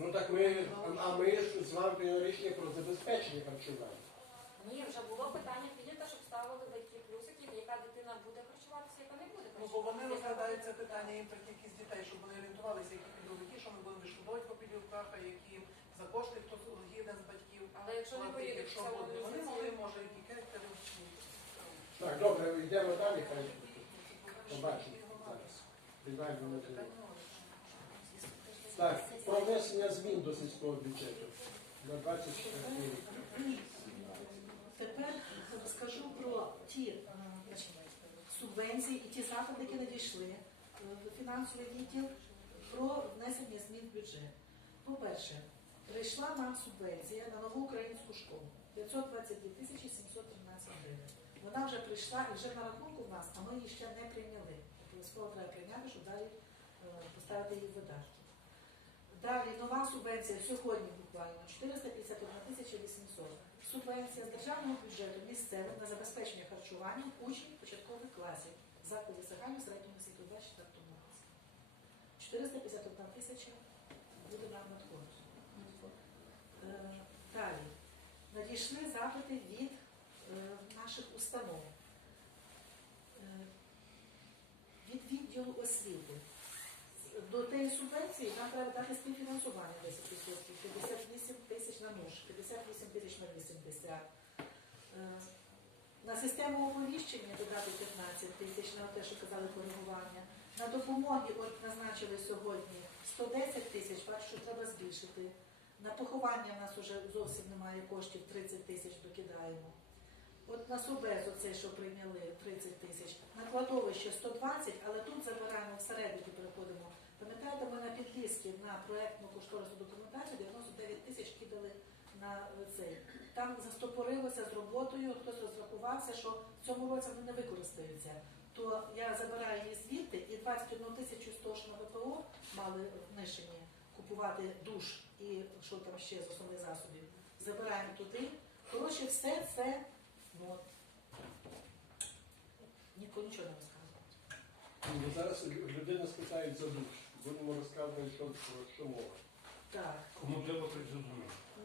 Ну так ми, а ми ж з вами прийняли рішення про забезпечення харчування. Ні, вже було питання піднято, щоб ставили такі плюсики, яка дитина буде харчуватися, яка не буде Ну, бо вони розглядають це питання їм про кількість дітей, щоб вони орієнтувалися, які підробити, що ми будемо відшкодовувати по піділках, а які за кошти, хто згіден з батьків. Але якщо не платить, поїдуть якщо буде. Вони місяці? могли, може, і кекери. Так, добре, йдемо далі, хай побачимо зараз. Приймаємо на телефон. Так, про внесення змін до сільського бюджету на 24 рік. Тепер розкажу про ті е, субвенції і ті заходи, які надійшли е, в фінансовий відділ про внесення змін в бюджет. По-перше, прийшла нам субвенція на нову українську школу 522 тисячі 713 гривень. Вона вже прийшла і вже на рахунку в нас, а ми її ще не прийняли. Обов'язково треба прийняти, щоб далі е, поставити її в видатки. Далі нова субвенція сьогодні буквально 451 тисяча 800. Субвенція з державного бюджету місцевим на забезпечення харчуванням учнів початкових класів закладів загальної середньої освіти у 24 році. 451 тисяча буде нам надходити. Е, Далі. Надійшли запити від е, наших установ. Е, Від відділу освіти. До тієї субвенції нам треба дати співфінансування 10%, 58 тисяч на НУШ, 58 тисяч на 80. Е, На систему оповіщення додати 15 тисяч на те, що казали коригування. На допомоги от назначили сьогодні 110 тисяч, що треба збільшити. На поховання в нас вже зовсім немає коштів, 30 тисяч докидаємо. От на Собез, оце, що прийняли 30 тисяч, на кладовище 120, але тут забираємо всередині переходимо. Пам'ятаєте, ми на підліски на проєктну кошторисну документацію 99 тисяч кидали на е, цей. Там застопорилося з роботою, хтось розрахувався, що в цьому році вони не використаються. То я забираю її звідти і 21 тисячу з на ВПО мали в купувати душ і що там ще з основних засобів. Забираємо туди. Коротше, все це ну. Ніхто нічого не розказує. Ну, Зараз людина спитає за душ. Будемо розказувати, що, про що мова. Так. Кому треба так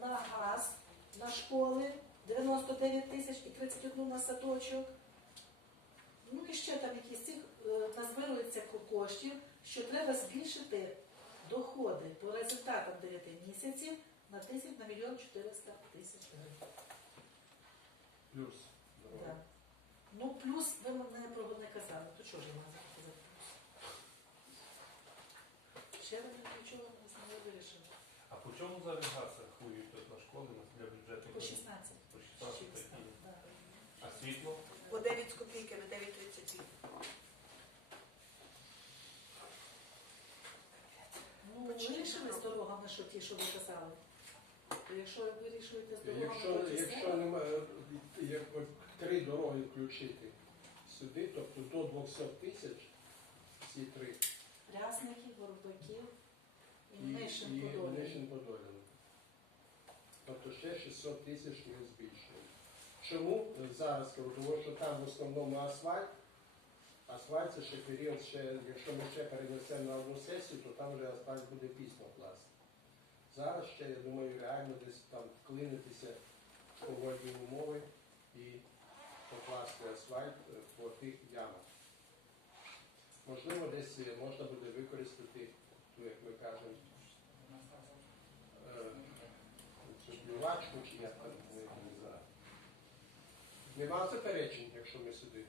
на газ, на школи 99 тисяч і 31 на садочок. Ну і ще там якісь цих е, назбирується коштів, що треба збільшити доходи по результатам 9 місяців на тисяч на мільйон 400 тисяч гривень. Плюс. Да. Ну плюс ви мене про не казали, то чого ж я маю сказати плюс? Ще ви нічого не вирішили. Газ рахують тут на школи на- для бюджетних? По 16. По 16 такі. Да. А світло? По 9 з копійками, 9,32. Ну, вирішили з дорогами, що ті, що ви казали. Якщо ви вирішуєте з дорогами, Якщо, то якщо немає, як три дороги включити сюди, тобто до 200 тисяч, ці три, Рясників, Воробаків і і, Подолян. Тобто ще 600 тисяч ми збільшуємо. Чому зараз кажу? Тому що там в основному асфальт. Асфальт це ще період, ще, якщо ми ще перенесемо на одну сесію, то там вже асфальт буде пізно класти. Зараз ще, я думаю, реально десь там вклинитися в погодні умови і покласти асфальт е, по тих ямах. Можливо, десь е, можна буде використати, ту, як ми кажемо, е, цю чи як там не, знаю. Нема заперечень, якщо ми сюди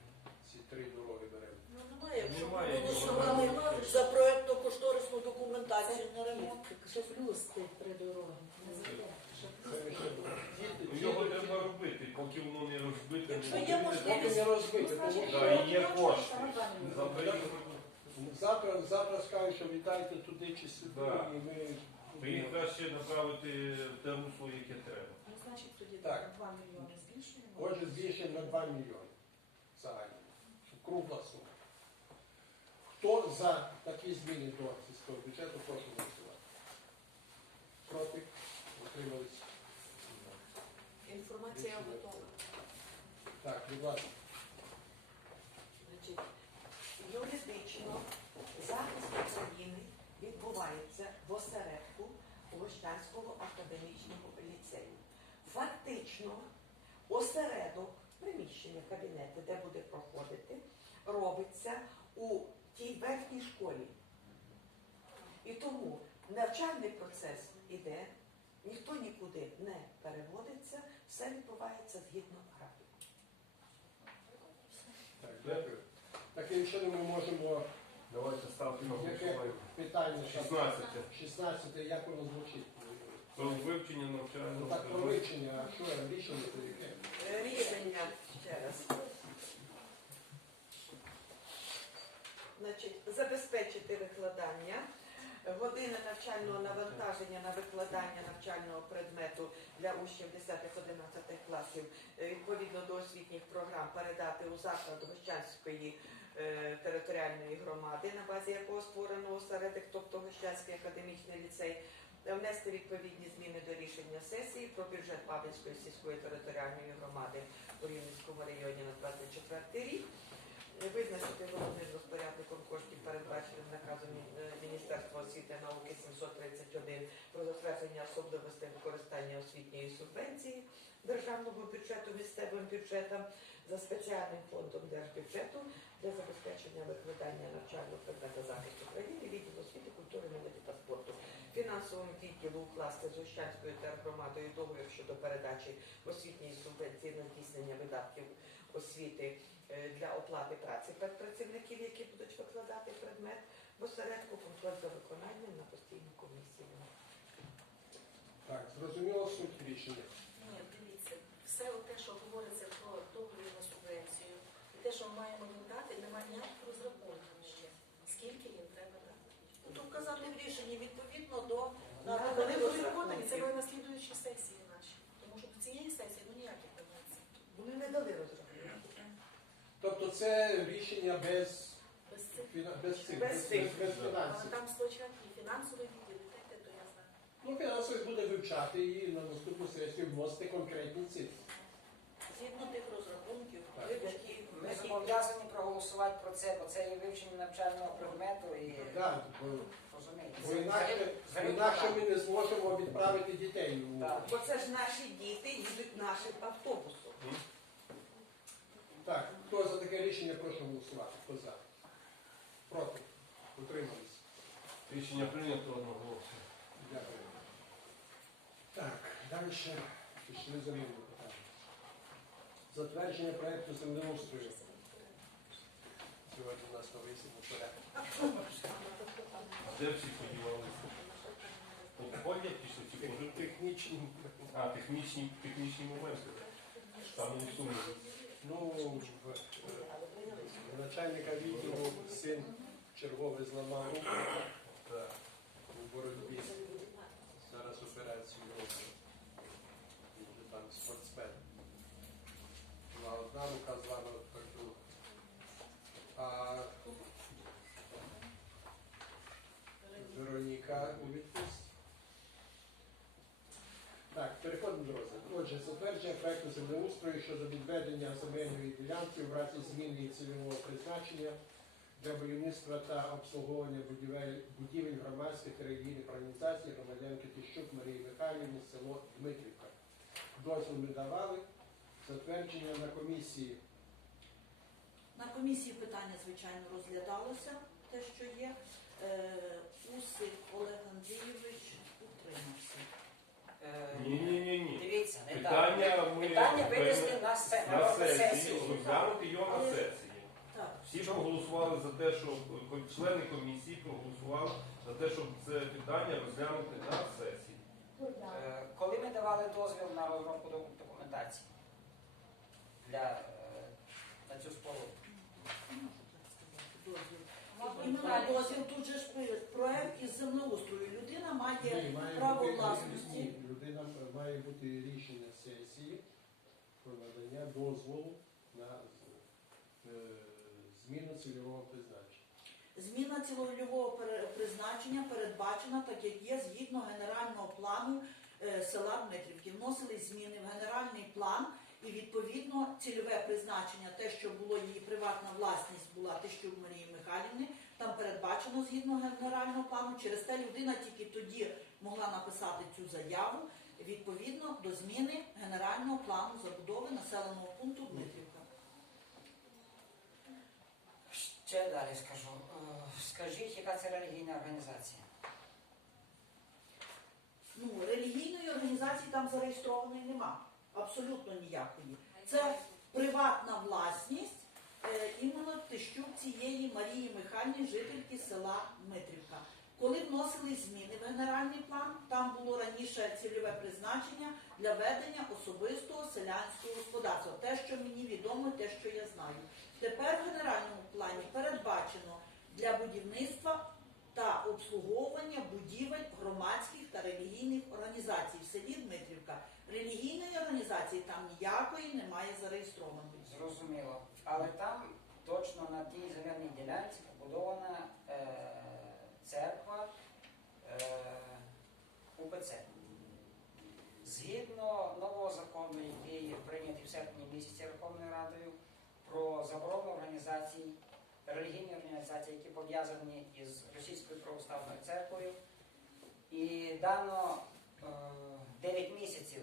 ці три дороги беремо. Ну немає, якщо Немає, проголосували немає. за проєктну кошторисну документацію на ремонт. Ще плюс тих три дороги. Це ще Ну, Його треба робити, поки воно не розбите. Якщо є. Поки можливість. не розбити, тому що Да, і є кошти. Завтра завтра, завтра скажуть, що віддайте туди чи сюди, Да. і ми то їх краще направити в те русло, яке треба. Ну, значить, тоді Так. на 2 мільйони збільшуємо. Отже, збільшуємо на 2 мільйони загально. Щоб Кругла сума. Хто за такі зміни до сільського бюджету, прошу голосувати. Проти? Утримались? Інформація готова. Так, будь ласка. Значить, юридично захист України відбувається в осередку Гощанського академічного ліцею. Фактично, осередок приміщення кабінету, де буде проходити, робиться у тій верхній школі. І тому навчальний процес іде, ніхто нікуди не переводиться, все відбувається згідно графіку. Так, дякую. Таким чином ми можемо Давайте ставте на голосування. питання 16. 16, як воно звучить? Про вивчення Ну навчального. так про вивчення, а що рішення то яке? Рішення ще раз. Значить, забезпечити викладання, години навчального навантаження на викладання навчального предмету для учнів 10-11 класів е, відповідно до освітніх програм передати у заклад Гощанської е, територіальної громади, на базі якого створено осередок, тобто Гощанський академічний ліцей, внести відповідні зміни до рішення сесії про бюджет Павлівської сільської територіальної громади у Рівненському районі на 24 рік. Визначити головним розпорядником коштів, передбаченим наказом е, Міністерства освіти і науки 731 про затвердження особливостей використання освітньої субвенції державного бюджету місцевим бюджетам за спеціальним фондом держбюджету для забезпечення викладання навчального предмета захисту країни, відділ освіти, культури, молоді та спорту. Фінансовому відділу укласти з Ощанською тергромадою договір щодо передачі освітньої субвенції на здійснення видатків освіти е, для оплати праці працівників, які будуть викладати предмет в осередку, контроль за виконанням на постійну комісію. Так, зрозуміло суть рішення. Ні, дивіться, все те, що говориться про договір на субвенцію, і те, що ми маємо їм дати, немає ніяких розрахунків ще. Скільки їм треба дати? Ну, то вказати в рішенні відповідно Вони будуть розрахунків. це буде на слідуючій сесії наші. Тому що до цієї сесії ну ніяких немає. Вони не дали розрахунки. Тобто це рішення без, Без цих. без цих, Без без, цих. без, без фінансів. там спочатку і фінансовий відділ, і те, то я знаю. Ну, фінансовий буде вивчати і на наступну сесію вносити конкретні цифри. згідно тих розрахунків, які Ми зобов'язані проголосувати про це, бо це є вивчення навчального предмету і Так, бо, розумієте. бо інакше, за- за- ми не зможемо відправити дітей. у- Так. Бо це ж наші діти їдуть нашим автобусом. Так, хто за таке рішення, прошу голосувати. Хто за? Проти? Утримались? Рішення прийнято одноголосно. Дякую. Так, далі ще пішли питання. Затвердження проєкту землеустрою. Сьогодні у нас новий порядок. А де всі подівалися? Обходять пішли чи пожити? Технічні. А, технічні, технічні моменти. Там не сумніви. Ну, в, е, начальника відділу син черговий зламав руку у боротьбі. Зараз операцію робить. Він там спортсмен. Одна рука тепер друга. А Вероніка у відпустці. Так, переходимо до розгляду. Отже, затвердження проекту землеустрою щодо відведення земельної ділянки в разі зміни її цільового призначення для будівництва та обслуговування будівель, будівель громадських та релігійних організацій громадянки Тищук Марії Михайлівни, село Дмитрівка. Дозвіл ми давали, затвердження на комісії. На комісії питання, звичайно, розглядалося, те, що є. Е, Усик Олег Андрійович утримався. Е, Ні, ні, ні, ні. Дивіться, не так. Питання ми Питання винести на, се- на сесію, розглянути його на сесії. Так, Всі проголосували за те, щоб члени комісії проголосували за те, щоб це питання розглянути на сесії. Е, Коли ми давали дозвіл на розробку док- документації для е, на цю споруду? дозвіл. Тут же ж при- проект із землеустрою. Людина має Ні, має право бути- власності. Людина має бути рішення сесії про надання дозволу на е, зміну цільового призначення. Зміна цільового пере- призначення передбачена, так як є згідно генерального плану е, села Дмитрівки. Вносили зміни в генеральний план і відповідно цільове призначення, те, що було її приватна власність, була Тищук Марії Михайлівни, там передбачено згідно генерального плану. Через те людина тільки тоді могла написати цю заяву відповідно до зміни генерального плану забудови населеного пункту Дмитрівка. Ще далі скажу. Е, Скажіть, яка це релігійна організація? Ну, релігійної організації там зареєстрованої нема. Абсолютно ніякої. Це приватна власність е, іменно Тищук цієї Марії Михайлівни, жительки села Дмитрівка. Коли вносили зміни в генеральний план, там було раніше цільове призначення для ведення особистого селянського господарства. Те, що мені відомо, те, що я знаю. Тепер в генеральному плані передбачено для будівництва та обслуговування будівель громадських та релігійних організацій в селі Дмитрівка. Релігійної організації там ніякої немає зареєстрованої. Зрозуміло. Але там точно на тій земельній ділянці побудована е, церква е, УПЦ. Згідно нового закону, який прийнятий в серпні місяці Верховною Радою, про заборону організацій, релігійні організації, які пов'язані із Російською православною церквою, і дано е, 9 місяців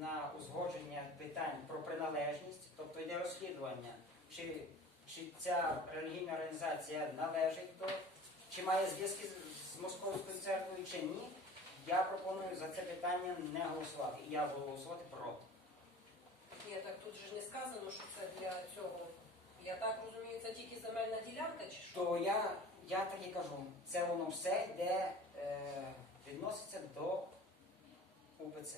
на узгодження питань про приналежність, тобто йде розслідування, чи, чи ця релігійна організація належить до, чи має зв'язки з, з Московською церквою, чи ні. Я пропоную за це питання не голосувати. І я буду голосувати проти. Ні, так тут же ж не сказано, що це для цього. Я так розумію, це тільки земельна ділянка чи що? То я, я так і кажу, це воно все йде, е, відноситься до УПЦ.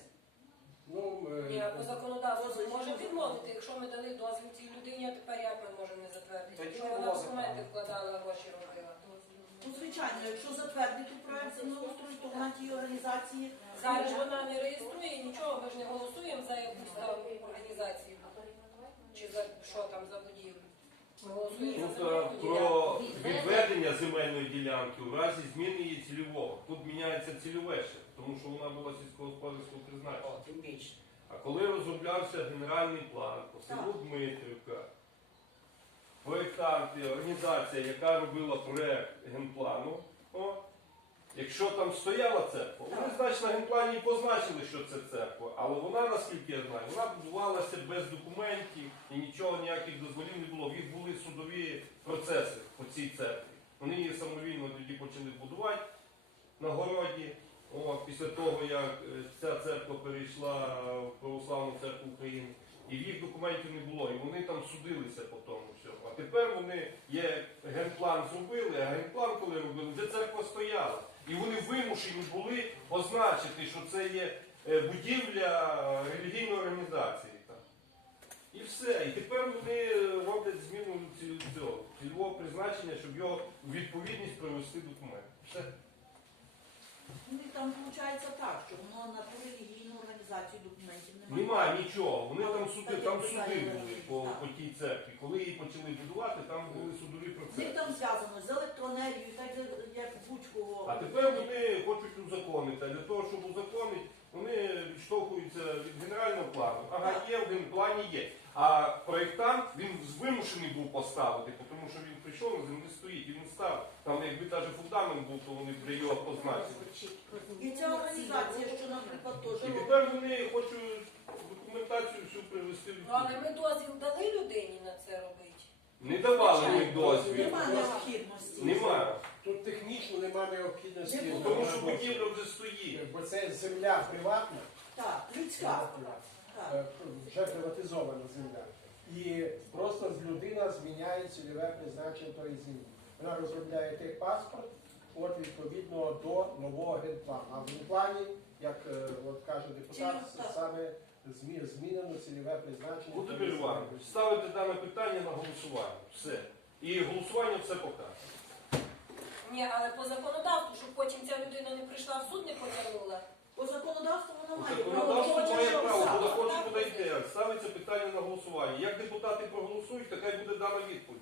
Ну, е, Ні, по законодавству ми можемо відмовити, якщо ми дали дозвіл цій людині, а тепер як ми можемо не затвердити? Тоді Якщо не вона було документи закону. вкладала, гроші робила. Ну, звичайно, якщо затвердити проект землеустрою, то вона тій організації Зараз вона не реєструє нічого, ми ж не голосуємо за якусь там організацію. Чи за що там за будівлю. Тут е, про відведення земельної ділянки у разі зміни її цільового. Тут міняється цільове ще, тому що вона була сільськогосподарського призначення. О, тим більше. А коли розроблявся генеральний план по селу Дмитрівка, проєктанти, організація, яка робила проєкт генплану, о, якщо там стояла церква, вони значить на генплані і позначили, що це церква. Але вона, наскільки я знаю, вона будувалася без документів і нічого, ніяких дозволів не було. Їх були судові процеси по цій церкві. Вони її самовільно тоді почали будувати на городі. О, після того, як е, ця церква перейшла в Православну церкву України, і в їх документів не було, і вони там судилися по тому всьому. А тепер вони є генплан зробили, а генплан, коли робили, де церква стояла. І вони вимушені були означити, що це є е, будівля релігійної організації. І все. І тепер вони роблять зміну цього цільового призначення, щоб його в відповідність привести документ. Все. Ну, там виходить так, що воно на ту організацію документів немає. Немає нічого. Вони там суди, Так, там як суди питання були по, так. по тій церкві. Коли її почали будувати, там були судові З процеси. там зв'язано з електроенергією, так як будь-кого. А тепер вони хочуть узаконити. А для того, щоб узаконити, вони відштовхуються від генерального плану. Ага, є в генплані є. А проєктант він вимушений був поставити, тому що він прийшов на землі стоїть, і він став. Там якби навіть фундамент був, то вони б його позначили ця організація, що, наприклад, І теж тепер вони хочуть документацію всю привести в Ну, але ми дозвіл дали людині на це робити. Не давали ми дозвіл. немає необхідності. Немає. Тут технічно немає необхідності. Не було. Тому що будівля вже стоїть. Бо це земля приватна, Так, людська. Так. е, вже приватизована земля. І просто людина зміняє цільове призначення тої землі. Вона розробляє техпаспорт, от відповідно до нового генплану. А в генплані, як е, от каже депутат, саме змі- змінено цільове призначення. Володимир Іванович, ставите дане питання на голосування. Все. І голосування все покаже. Ні, але по законодавству, щоб потім ця людина не прийшла в суд, не потягнула. По законодавству вона має Законодавство право. має право, куди хоче, куди йде. Ставиться питання на голосування. Як депутати проголосують, така й буде дана відповідь.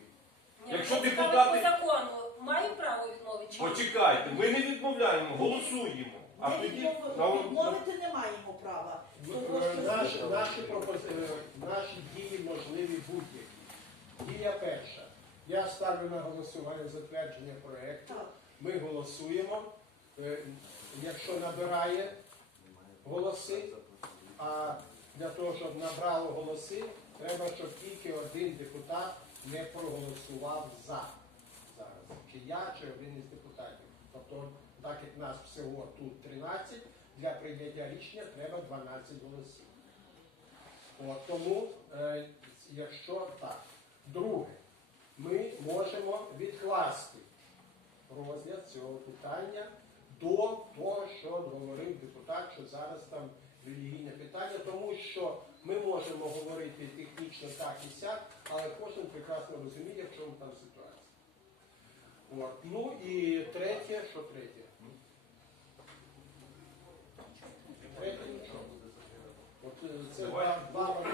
Ні, Якщо цікаво, депутати- по закону мають право відмовити чи ні? Почекайте, ми не відмовляємо, голосуємо. А тоді відмов- відмовити не маємо права. Наші, наші, пропози- наші дії можливі будь-які. Дія перша. Я ставлю на голосування затвердження проєкту. Ми голосуємо. Е, якщо набирає голоси, а для того, щоб набрало голоси, треба, щоб тільки один депутат не проголосував за зараз. Чи я, чи один із депутатів. Тобто, так як нас всього тут 13, для прийняття рішення треба 12 голосів. От, тому, е, якщо так. Друге, ми можемо відкласти розгляд цього питання до того, що говорив депутат, що зараз там релігійне питання, тому що ми можемо говорити технічно так і сяк, але кожен прекрасно розуміє, в чому там ситуація. От. Ну і третє, що третє нічого. От е, це два.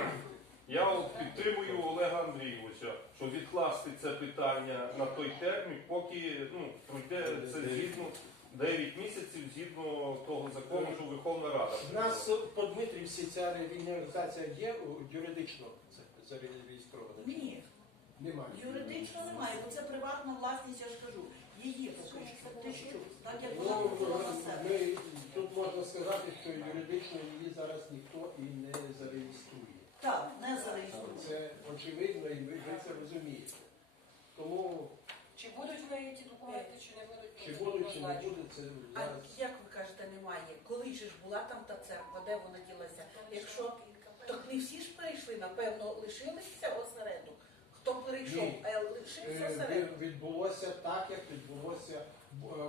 Я от підтримую Олега Андрійовича, що відкласти це питання на той термін, поки ну, пройде це згідно 9 місяців згідно того закону, що Верховна Рада. У нас по Дмитрівці ця релігійна організація є юридично це- зареєстрована? Ні, Немає. юридично немає, бо це приватна власність, я ж кажу. Її поки що. Ти що? Так як вона Ну, купила на себе. ми, тут можна сказати, що юридично її зараз ніхто і не зареєструє. Так, не зареєстровано. Це очевидно, і ви, ви це розумієте. Тому Чи будуть ви ті документи, чи не будуть? чи будуть, чи не буде, це А зараз. як ви кажете, немає? Коли ж була там та церква, де вона ділася? Якщо так не всі ж перейшли, напевно, лишилися осередок. Хто перейшов, Ні. Е, Відбулося так, як відбулося. Е,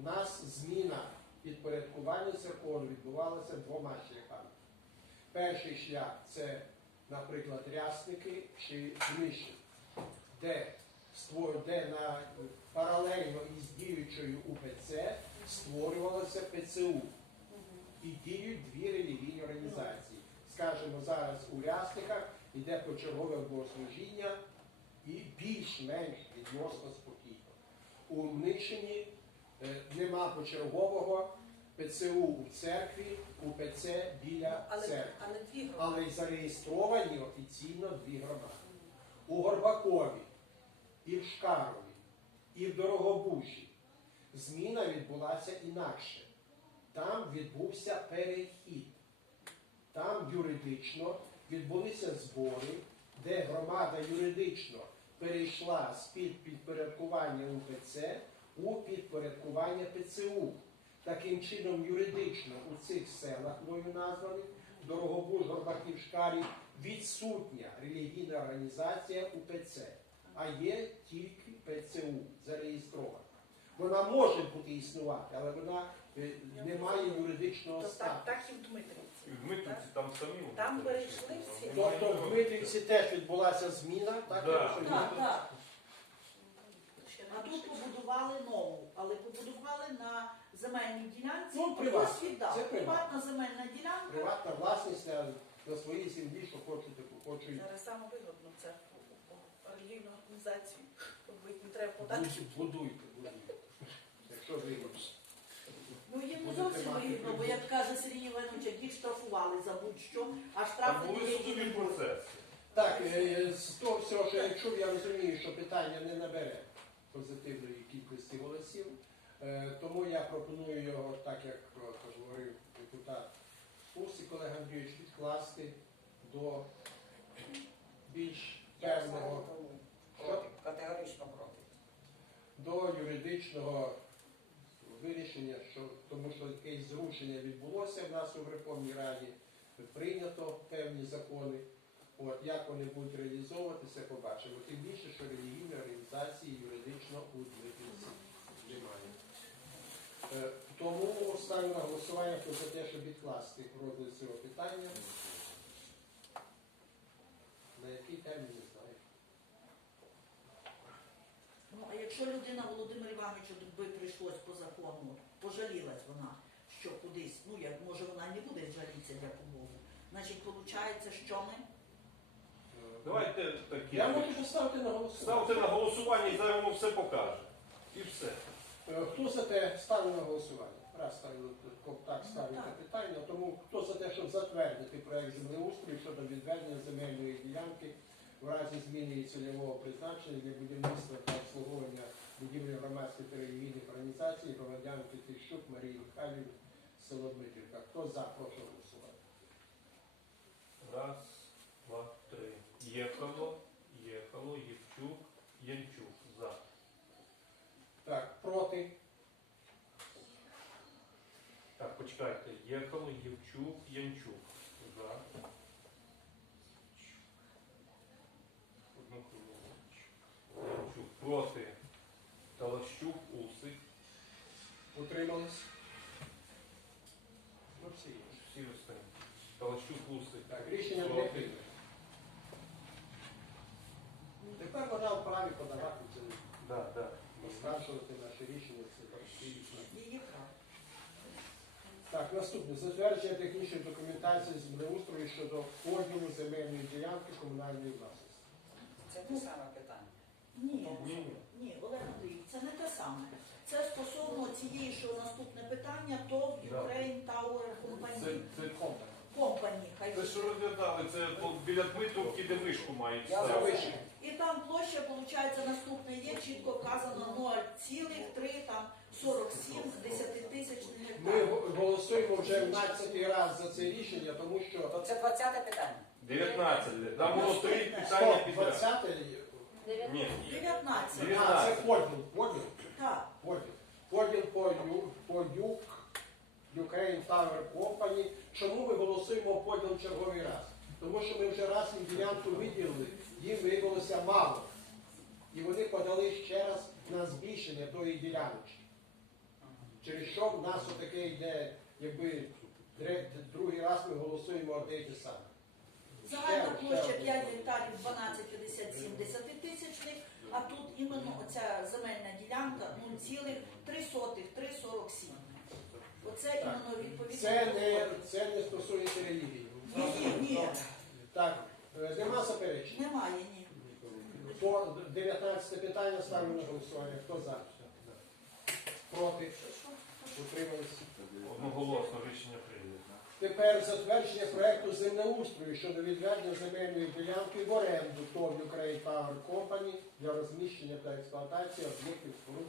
У нас зміна підпорядкування закону відбувалася двома шляхами. Перший шлях це, наприклад, рясники чи книжки, де, де на, паралельно із діючою УПЦ створювалося ПЦУ. І діють дві релігійні організації. Скажімо, зараз у рясниках йде почергове богослужіння і більш-менш відносно спокійно. У Мнишині е, нема почергового ПЦУ у церкві, УПЦ біля Але, церкви. але. Але й зареєстровані офіційно дві громади. У Горбакові, і в Шкарові, і в Дорогобужі зміна відбулася інакше. Там відбувся перехід. Там юридично відбулися збори, де громада юридично перейшла з-під підпорядкування УПЦ у підпорядкування ПЦУ. Таким чином, юридично у цих селах мною названих Дорогобуж, Горбаків, Шкарів відсутня релігійна організація УПЦ, а є тільки ПЦУ зареєстрована. Вона може бути існувати, але вона е, не має юридичного То так, статусу. так і в Дмитрівці. І в там самі. Там перейшли. всі. Тобто в Дмитрівці теж відбулася зміна, так? Да. Так, так. А тут побудували нову, але побудували на земельній ділянці. Ну, приватна. Хтось віддав. Це приватна. Приватна земельна ділянка. Приватна власність на, на своїй землі, що хочете, хочуть. Зараз саме вигодно це релігійну організацію. робити. Не треба податків. Будуйте, будуйте. Якщо ви Ну їм не зовсім вигідно, бо як каже Сергій Іванович, як їх штрафували за будь-що, а Там штрафи були ніякі судові не були. процеси. Так, е, з того всього, що я чув, я розумію, що питання не набере позитивної кількості голосів. Е, Тому я пропоную його, так як е, говорив депутат Усик Олег Андрійович, відкласти до більш Я певного, проти, категорично проти. до юридичного що якесь зрушення відбулося в нас у Верховній Раді, прийнято певні закони. От як вони будуть реалізовуватися, побачимо. Тим більше, що релігійної організації юридично у Дмитрівці немає. Е, Тому ставлю на голосування за те, щоб відкласти розгляд цього питання. На який термін не знаю. Ну, а якщо людина Володимир Івановичу би прийшлось по закону, пожалілась вона, що кудись, ну як може вона не буде жалітися, дякую Богу. Значить, виходить, що ми? Давайте Я можу поставити на голосування. Ставте на голосування і зараз воно все покаже. І все. Е, Хто за те ставлю на голосування? Раз ставлю так ставити Ну, питання, тому хто за те, щоб затвердити проект землеустрою щодо відведення земельної ділянки в разі зміни її цільового призначення для будівництва та обслуговування будівлі громадських та релігійних організацій громадянки Тищук Марії Михайлівни, село Дмитрівка. Хто за, прошу голосувати. Раз, два, три. Єхало, Єхало, Євчук, Янчук. За. Так, проти, Так, почекайте. Єхало, Євчук, Янчук. За. Одну хвилину. Янчук. Проти. Талащук, Усик. Утримались. Ну, всі є. Всі останні. Талащук. Так, рішення не прийнято. Тепер вона вправі подавати це, Да, да. оскаржувати наші рішення. Це. Її. Так, наступне. Затвердження технічної документації з землеустрою щодо поділу земельної ділянки комунальної власності. Це те саме питання. Ні, Ні, ні. ні, Олег Андрійович, це не те саме. Це стосовно цієї, що наступне питання, то Да. Ukraine Tower Company. це, Company, хай це що розглядали, це по- біля Дмитровки, де вишку мають Я ставити. І там площа, виходить, наступне є, чітко вказано 0,3, там 47 з 10 тисячних Ми гектарів. го- голосуємо вже 12 раз за це рішення, тому що То це 20 питання. 19. Там було три питання Стоп, підряд. 20 Ні. 19. А, це поділ, поділ, Так. поділ. Поділ по, ЮК, Ukraine Tower Company. Чому ми голосуємо поділ черговий раз? Тому що ми вже раз їм ділянку виділили, їм виявилося мало. І вони подали ще раз на збільшення тої діляночки. Через що в нас отаке йде, якби другий раз ми голосуємо одне те саме. Загальна площа 5 гектарів 12,57 10-тисячних, а тут іменно оця земельна ділянка 0,347. Оце іменно відповідно. Це не, це не стосується релігії. Ні, ні, ні, Так, е, нема заперечень. немає, ні. По 19 питання ставлю на голосування. Хто за? Проти? Утрималися? Одноголосно рішення. Тепер затвердження проекту землеустрою щодо відведення земельної ділянки в оренду ТОВ Ukraine Power Company для розміщення та експлуатації об'єктів споруд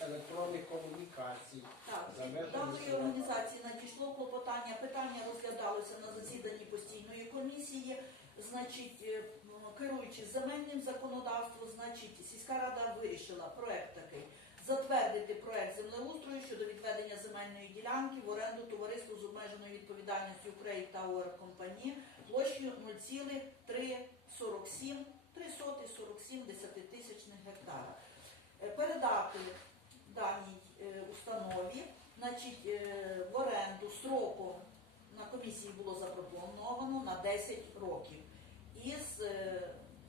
електронних комунікацій. Так, від даної організації надійшло клопотання. Питання розглядалося на засіданні постійної комісії. Значить, е, керуючи земельним законодавством, значить, сільська рада вирішила проект такий. Затвердити проект землеустрою щодо відведення земельної ділянки в оренду товариству з обмеженою відповідальністю Ukraine Tower Company площею 0,347 347 десятитисячних гектара. Е, Передати даній е, установі, значить, е, в оренду сроком на комісії було запропоновано на 10 років із